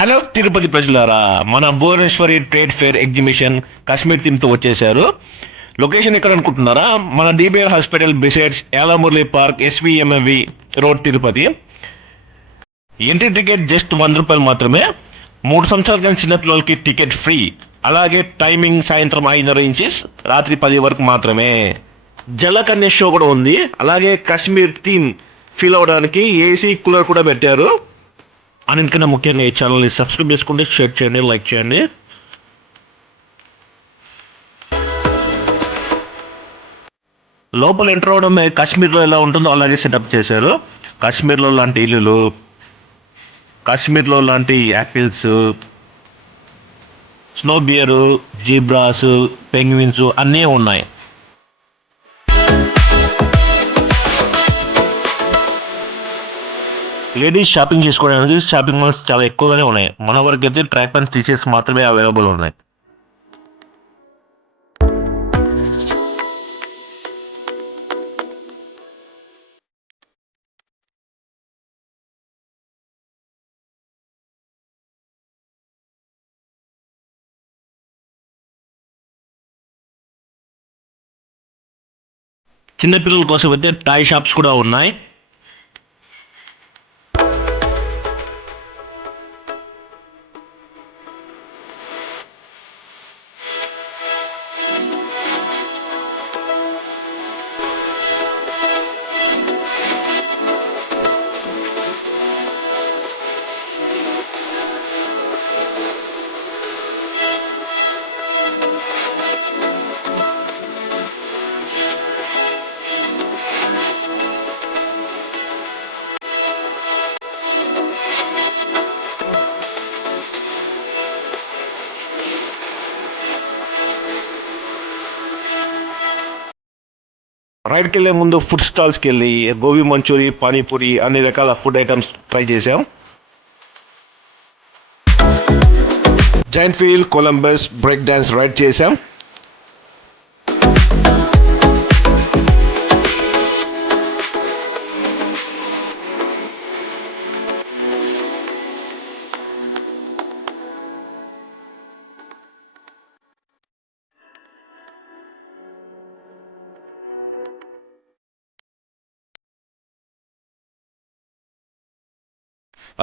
హలో తిరుపతి ప్రజలారా, మన Bhuvaneswari trade fair exhibition Kashmir థీమ్తో వచ్చేసారు. లొకేషన్ ఎక్కడ అనుకుంటున్నారా? మన DBR hospital besides Yalamurali park SVMAV road Tirupati. Entry ticket just ₹100 మాత్రమే. 3 సంవత్సరాల కానీ చిన్నపిల్లలకి టికెట్ ఫ్రీ. అలాగే టైమింగ్ సాయంత్రం 5:30 నుంచి రాత్రి 10 వరకు మాత్రమే. జలకన్య షో కూడా ఉంది. అలాగే కాశ్మీర్ థీమ్ ఫీల్ అవడానికి ఏసీ కూలర్ కూడా పెట్టారు. అన్నింటికన్నా ముఖ్యంగా ఈ ఛానల్ని సబ్స్క్రైబ్ చేసుకోండి, షేర్ చేయండి, లైక్ చేయండి. లోపల ఎంటర్ అవడమే కాశ్మీర్లో ఎలా ఉంటుందో అలాగే సెటప్ చేశారు. కాశ్మీర్లో లాంటి ఇల్లులు, కాశ్మీర్లో లాంటి apples, snow beer, zebras, penguins అన్నీ ఉన్నాయి. లేడీస్ షాపింగ్ చేసుకోవడానికి షాపింగ్ మాల్స్ చాలా ఎక్కువగానే ఉన్నాయి. మన వరకు అయితే ట్రాక్ ప్యాంట్ టీషర్ట్స్ మాత్రమే అవైలబుల్ ఉన్నాయి. చిన్నపిల్లల కోసం అయితే టాయ్ షాప్స్ కూడా ఉన్నాయి. రైడ్కి వెళ్ళే ముందు ఫుడ్ స్టాల్స్కి వెళ్ళి గోబీ మంచూరి, పానీపూరి అన్ని రకాల ఫుడ్ ఐటమ్స్ ట్రై చేసాం. Giant wheel, Columbus, break dance ride చేసాం.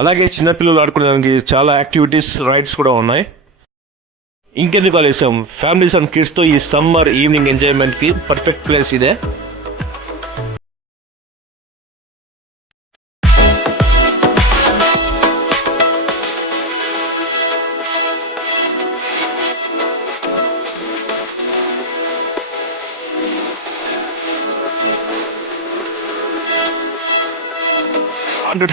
అలాగే చిన్నపిల్లలు ఆడుకునేదానికి చాలా యాక్టివిటీస్, రైడ్స్ కూడా ఉన్నాయి. ఇంకెందుకు ఆలస్యం, ఫ్యామిలీస్ అండ్ కిడ్స్తో ఈ సమ్మర్ ఈవినింగ్ ఎంజాయ్మెంట్కి పర్ఫెక్ట్ ప్లేస్ ఇదే.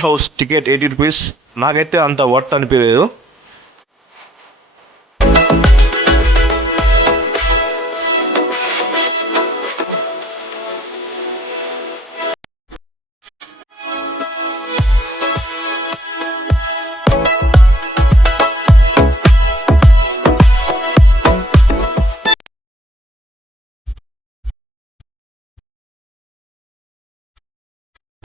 House ticket ₹80. నాకైతే అంత వర్త్ అనిపించలేదు.